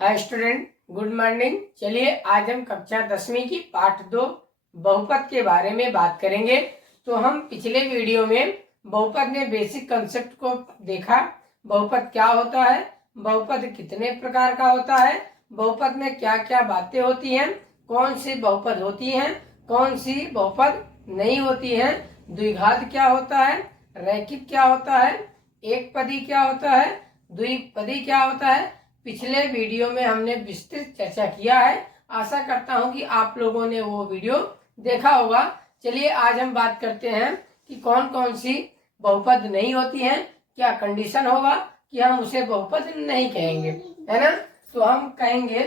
Hi student, good morning. चलिए आज हम कक्षा 10वीं की पाठ 2 बहुपद के बारे में बात करेंगे। तो हम पिछले वीडियो में बहुपद में बेसिक कंसेप्ट को देखा। बहुपद क्या होता है, बहुपद कितने प्रकार का होता है, बहुपद में क्या क्या बातें होती हैं, कौन सी बहुपद होती हैं, कौन सी बहुपद नहीं होती हैं, द्विघात क्या होता है, रैखिक क्या होता है, एक पदी क्या होता है, द्विपदी क्या होता है। पिछले वीडियो में हमने विस्तृत चर्चा किया है। आशा करता हूं कि आप लोगों ने वो वीडियो देखा होगा। चलिए आज हम बात करते हैं कि कौन कौन सी बहुपद नहीं होती हैं, क्या कंडीशन होगा कि हम उसे बहुपद नहीं कहेंगे, है ना। तो हम कहेंगे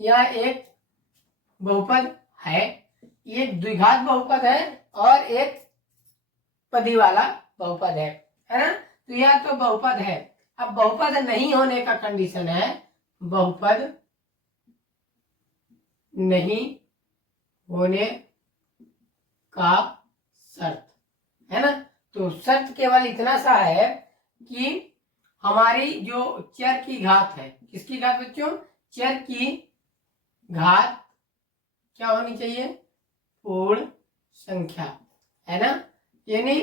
यह एक बहुपद है, ये द्विघात बहुपद है और एक पदी वाला बहुपद है ना। तो यह तो बहुपद है। अब बहुपद नहीं होने का कंडीशन है, बहुपद नहीं होने का शर्त, है ना। तो शर्त केवल इतना सा है कि हमारी जो चर की घात है, किसकी घात बच्चों, चर की घात क्या होनी चाहिए, पूर्ण संख्या, है ना। यानी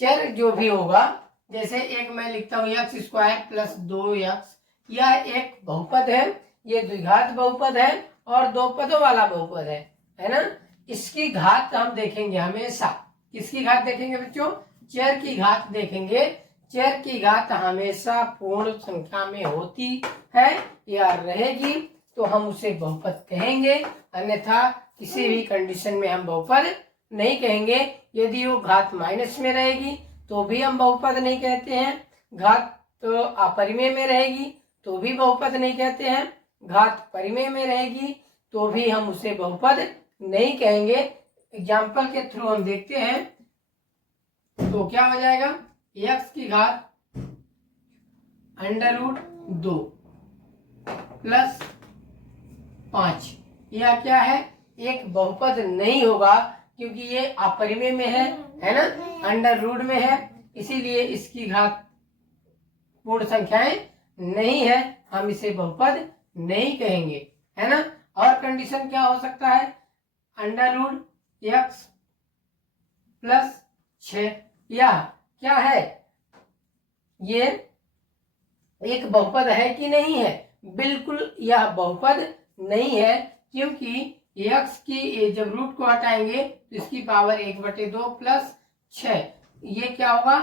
चर जो भी होगा, जैसे एक मैं लिखता हूं एक्स स्क्वायर प्लस 2x, यह एक बहुपद है, ये द्विघात बहुपद है और दो पदों वाला बहुपद है ना। इसकी घात हम देखेंगे हमेशा, किसकी घात देखेंगे बच्चों, चर की घात देखेंगे। चर की घात हमेशा पूर्ण संख्या में होती है या रहेगी तो हम उसे बहुपद कहेंगे, अन्यथा किसी भी कंडीशन में हम बहुपद नहीं कहेंगे। यदि वो घात माइनस में रहेगी तो भी हम बहुपद नहीं कहते हैं, घात तो अपरिमेय में रहेगी तो भी बहुपद नहीं कहते हैं, घात परिमेय में रहेगी तो भी हम उसे बहुपद नहीं कहेंगे। एग्जाम्पल के थ्रू हम देखते हैं तो क्या हो जाएगा, x की घात √2 प्लस 5, यह क्या है, एक बहुपद नहीं होगा क्योंकि ये अपरिमेय में है ना, अंडर में है, इसीलिए इसकी घात पूर्ण संख्याएं नहीं है, हम इसे बहुपद नहीं कहेंगे, है ना। और कंडीशन क्या हो सकता है, √x प्लस 6, यह क्या है, ये एक बहुपद है कि नहीं है, बिल्कुल यह बहुपद नहीं है क्योंकि x की जब रूट को हटाएंगे तो इसकी पावर 1/2 प्लस 6, ये क्या होगा,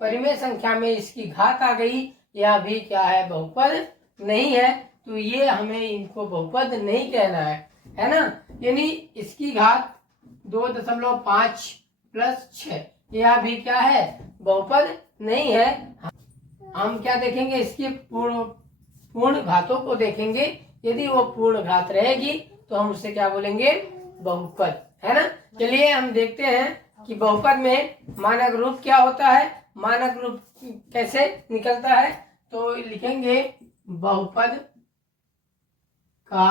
परिमेय संख्या में इसकी घात आ गई, यह भी क्या है, बहुपद नहीं है। तो ये हमें इनको बहुपद नहीं कहना है ना। यानी इसकी घात 2.5 प्लस 6, यह भी क्या है, बहुपद नहीं है। हम क्या देखेंगे, इसकी पूर्ण घातों को देखेंगे, यदि वो पूर्ण घात रहेगी तो हम उसे क्या बोलेंगे, बहुपद, है ना। चलिए हम देखते हैं कि बहुपद में मानक रूप क्या होता है, मानक रूप कैसे निकलता है। तो लिखेंगे बहुपद का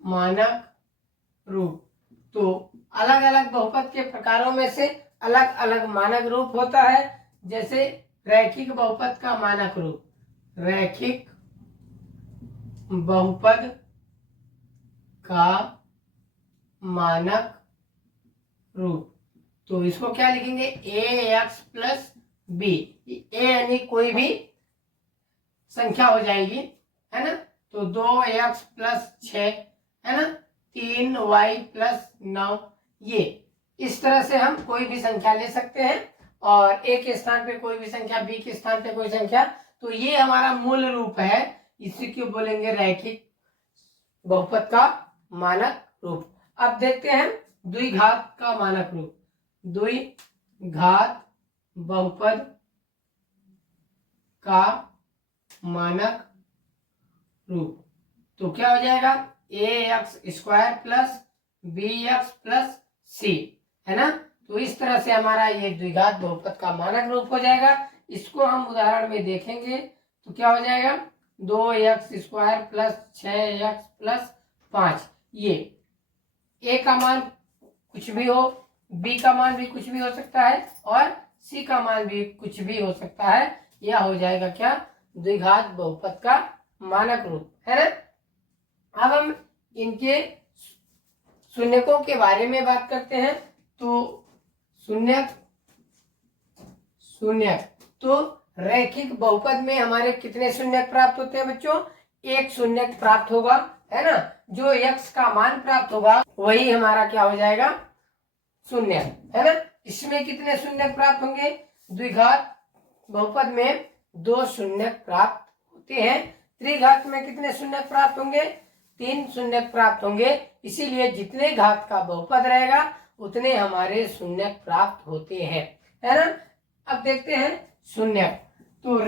मानक रूप। तो अलग अलग बहुपद के प्रकारों में से अलग अलग मानक रूप होता है। जैसे रैखिक बहुपद का मानक रूप, रैखिक बहुपद का मानक रूप, तो इसको क्या लिखेंगे, ax प्लस बी, ए यानी कोई भी संख्या हो जाएगी, है ना। तो 2x प्लस 6, है ना, 3y प्लस 9, ये इस तरह से हम कोई भी संख्या ले सकते हैं और a के स्थान पे कोई भी संख्या, b के स्थान पे कोई संख्या, तो ये हमारा मूल रूप है, इसी को बोलेंगे रैखिक बहुपद का मानक रूप। अब देखते हैं द्विघात का मानक रूप, द्विघात बहुपद का मानक रूप, तो क्या हो जाएगा, ax² plus bx plus c, है ना। तो इस तरह से हमारा ये द्विघात बहुपद का मानक रूप हो जाएगा। इसको हम उदाहरण में देखेंगे तो क्या हो जाएगा, 2x² प्लस 6x प्लस 5, ये a का मान कुछ भी हो, b का मान भी कुछ भी हो सकता है और c का मान भी कुछ भी हो सकता है, यह हो जाएगा क्या, द्विघात बहुपद का मानक रूप, है ना। अब हम इनके शून्यकों के बारे में बात करते हैं। तो शून्यक तो रैखिक बहुपद में हमारे कितने शून्यक प्राप्त होते हैं बच्चों? एक शून्यक प्राप्त होगा, है ना। जो x का मान प्राप्त होगा वही हमारा क्या हो जाएगा? शून्य, है ना। इसमें कितने शून्यक प्राप्त होंगे? द्विघात बहुपद में 2 शून्यक प्राप्त होते हैं। त्रिघात में कितने शून्यक प्राप्त होंगे? 3 शून्यक प्राप्त होंगे। इसीलिए जितने घात का बहुपद रहेगा उतने हमारे शून्यक प्राप्त होते हैं, है ना। अब देखते हैं शून्यक। तो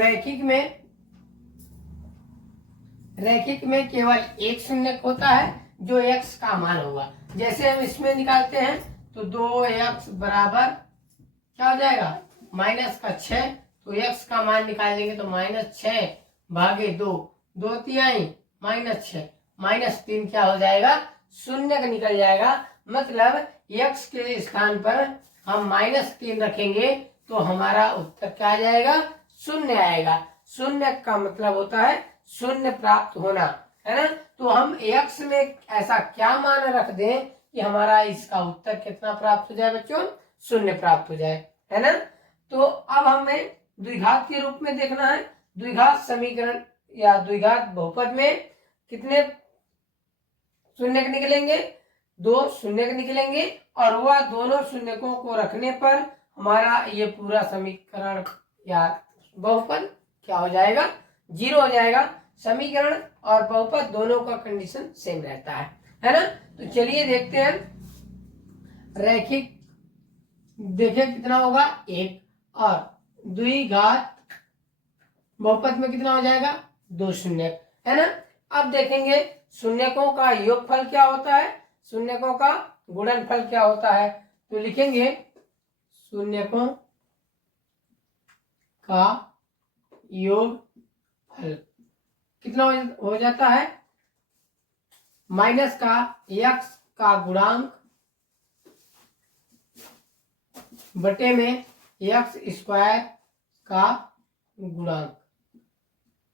रैखिक में केवल एक शून्यक होता है जो x का मान होगा। जैसे हम इसमें निकालते हैं तो 2x बराबर क्या हो जाएगा? -6। तो x का मान निकालेंगे तो -6 भागे 2, 2 तिहाई -6, -3 क्या हो जाएगा? शून्यक निकल जाएगा। मतलब x के स्थान पर हम -3 रखेंगे तो हमारा उत्तर क्या आ जाएगा? शून्य आएगा। शून्य का मतलब होता है शून्य प्राप्त होना, है ना। तो हम x में ऐसा क्या मान रख दें कि हमारा इसका उत्तर कितना प्राप्त हो जाए बच्चों? शून्य प्राप्त हो जाए, है ना। तो अब हमें द्विघात के रूप में देखना है। द्विघात समीकरण या द्विघात बहुपद में कितने शून्यक निकलेंगे? 2 शून्यक निकलेंगे और वह दोनों शून्यकों को रखने पर हमारा ये पूरा समीकरण या बहुपद क्या हो जाएगा? 0 हो जाएगा। समीकरण और बहुपद दोनों का कंडीशन सेम रहता है ना। तो चलिए देखते हैं रैखिक। देखिए कितना होगा? 1। और द्विघात बहुपद में कितना हो जाएगा? 2 शून्यक, है ना। अब देखेंगे शून्यकों का योगफल क्या होता है, शून्यकों का गुणनफल क्या होता है। तो लिखेंगे शून्यकों का योगफल कितना हो जाता है? माइनस का x का गुणांक बटे में x स्क्वायर का गुणांक।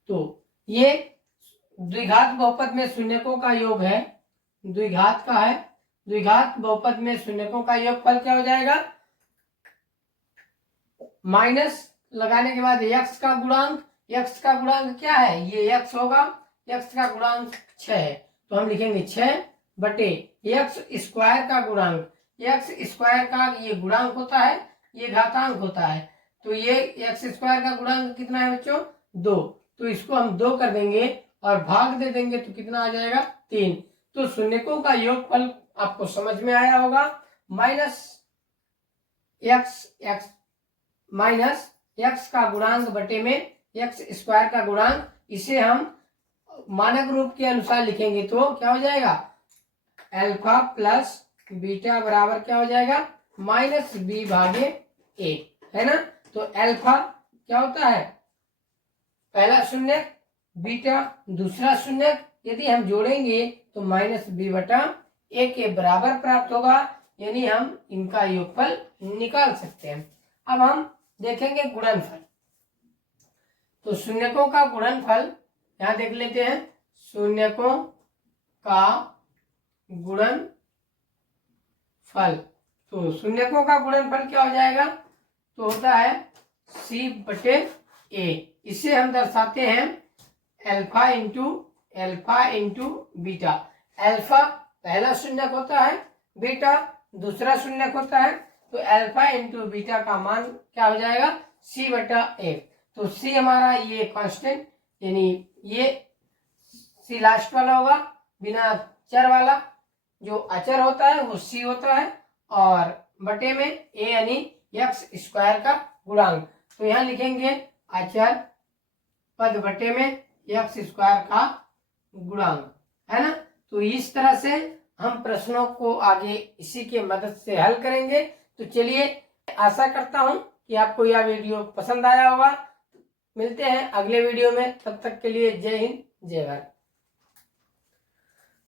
तो ये द्विघात बहुपद में शून्यकों का योग है। द्विघात का है। द्विघात बहुपद में शून्यकों का योगफल क्या हो जाएगा? माइनस लगाने के बाद x का गुणांक। x का गुणांक क्या है? ये x होगा। x का गुणांक 6 है तो हम लिखेंगे 6 बटे x स्क्वायर का गुणांक। x स्क्वायर का ये गुणांक होता है, ये घातांक होता है। तो ये x स्क्वायर का गुणांक कितना है बच्चों? 2। तो इसको हम 2 कर देंगे और भाग दे देंगे तो कितना आ जाएगा? 3। तो शून्यकों का योगफल आपको समझ में आया होगा। माइनस x का गुणांक बटे में x स्क्वायर का गुणांक। इसे हम मानक रूप के अनुसार लिखेंगे तो क्या हो जाएगा? अल्फा प्लस बीटा बराबर क्या हो जाएगा? -b भागे a, है ना। तो अल्फा क्या होता है? पहला शून्यक, बीटा दूसरा शून्यक। यदि हम जोड़ेंगे तो -b बटा a के बराबर प्राप्त होगा। यानी हम इनका योगफल निकाल सकते हैं। अब हम देखेंगे गुणनफल। तो शून्यकों का गुणनफल यहां देख लेते हैं। शून्यकों का गुणनफल। तो शून्यकों का गुणनफल क्या हो जाएगा? तो होता है c बटे a। इसे हम दर्शाते हैं अल्फा इंटू बीटा। अल्फा पहला शून्यक होता है, बीटा दूसरा शून्यक होता है। तो अल्फा इंटू बीटा का मान क्या हो जाएगा? c बटा a। तो c हमारा ये कांस्टेंट यानी ये c लास्ट वाला होगा, बिना चर वाला। जो अचर होता है वो c होता है और बटे में a यानी x स्क्वायर का गुणांक। तो यहाँ लिखेंगे अचर पद बटे में x स्क्वायर का गुणांक, है ना। तो इस तरह से हम प्रश्नों को आगे इसी के मदद से हल करेंगे। तो चलिए, आशा करता हूं कि आपको यह वीडियो पसंद आया होगा। मिलते हैं अगले वीडियो में, तब तक के लिए जय हिंद जय भारत।